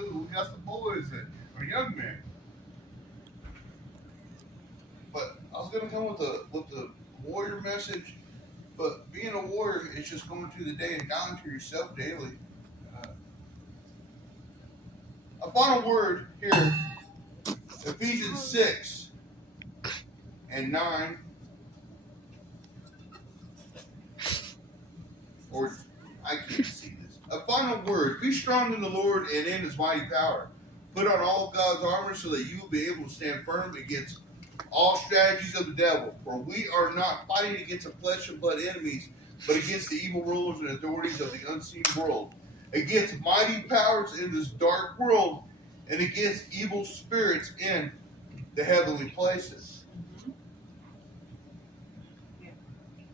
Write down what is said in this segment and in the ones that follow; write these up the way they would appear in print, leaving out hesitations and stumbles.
Ooh, we got some boys that are young men. But I was gonna come with the warrior message. But being a warrior is just going through the day and dying to yourself daily. A final word here, Ephesians 6 and 9. Or I can't see this. A final word, be strong in the Lord and in his mighty power. Put on all of God's armor so that you will be able to stand firm against all strategies of the devil. For we are not fighting against the flesh and blood enemies, but against the evil rulers and authorities of the unseen world, against mighty powers in this dark world, and against evil spirits in the heavenly places.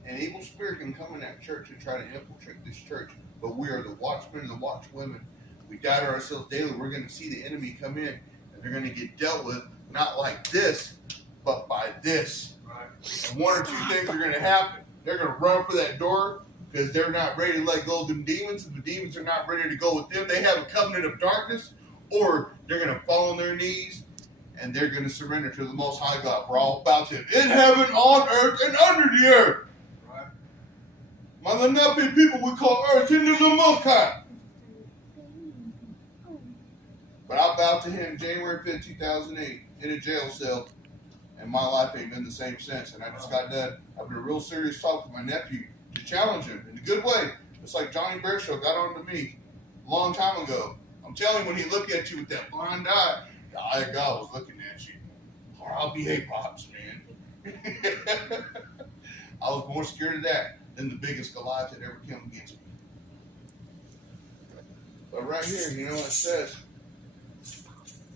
An evil spirit can come in that church and try to infiltrate this church, but we are the watchmen and the watchwomen. We die to ourselves daily. We're going to see the enemy come in, and they're going to get dealt with, not like this, but by this. Right. And one or two things are going to happen. They're going to run for that door because they're not ready to let go of them demons, and the demons are not ready to go with them. They have a covenant of darkness, or they're going to fall on their knees, and they're going to surrender to the Most High God. We're all about to in heaven, on earth, and under the earth. Right. Might there not be people we call earth into the Most High. But I bowed to him January 5th, 2008, in a jail cell, and my life ain't been the same since. And I just got done having a real serious talk with my nephew to challenge him in a good way. It's like Johnny Bearshow got on to me a long time ago. I'm telling you, when he looked at you with that blind eye, the eye of God was looking at you. Oh, I'll behave, Pops, man. I was more scared of that than the biggest Goliath that ever came against me. But right here, it says,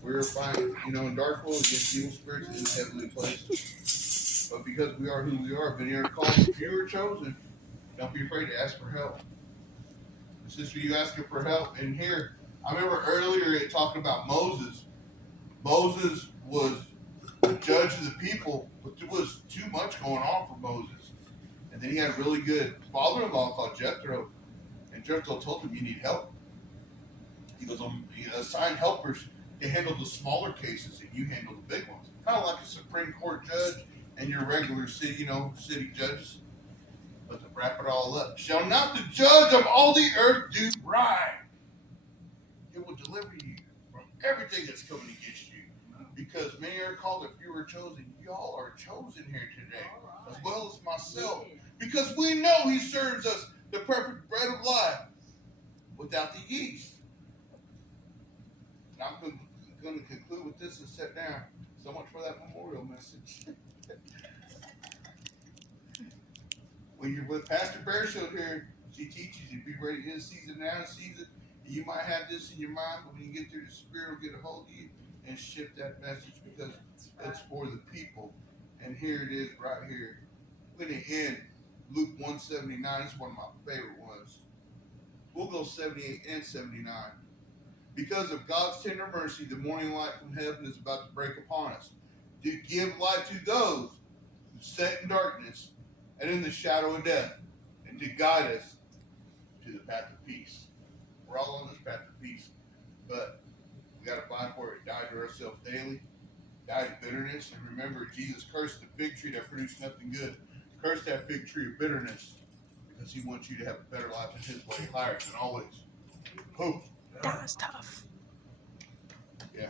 we're fighting, in dark world against evil spirits in the heavenly places. But because we are who we are, many are called, few are chosen. Don't be afraid to ask for help. Sister, you asking for help. And here, I remember earlier it talking about Moses. Moses was the judge of the people, but there was too much going on for Moses. And then he had a really good father-in-law called Jethro. And Jethro told him, you need help. He goes, he assigned helpers to handle the smaller cases and you handle the big ones. Kind of like a Supreme Court judge and your regular city, city judges. But to wrap it all up, shall not the judge of all the earth do right? It will deliver you from everything that's coming against you. Because many are called, if few are chosen. Y'all are chosen here today, as well as myself. Because we know he serves us the perfect bread of life without the yeast. And I'm going to conclude with this and sit down. So much for that memorial message. When you're with Pastor Bearshow here, she teaches you be ready in season and out of season. And you might have this in your mind, but when you get through, the Spirit will get a hold of you and shift that message because it's for the people. And here it is right here. We're going to end Luke 179. It's one of my favorite ones. We'll go 78 and 79. Because of God's tender mercy, the morning light from heaven is about to break upon us, to give light to those who sit in darkness and in the shadow of death, and to guide us to the path of peace. We're all on this path of peace, but we got to fight for it. Die to ourselves daily, die to bitterness, and remember, Jesus cursed the fig tree that produced nothing good. Curse that fig tree of bitterness, because he wants you to have a better life in his way, higher than always. Hope. That was tough. Yeah.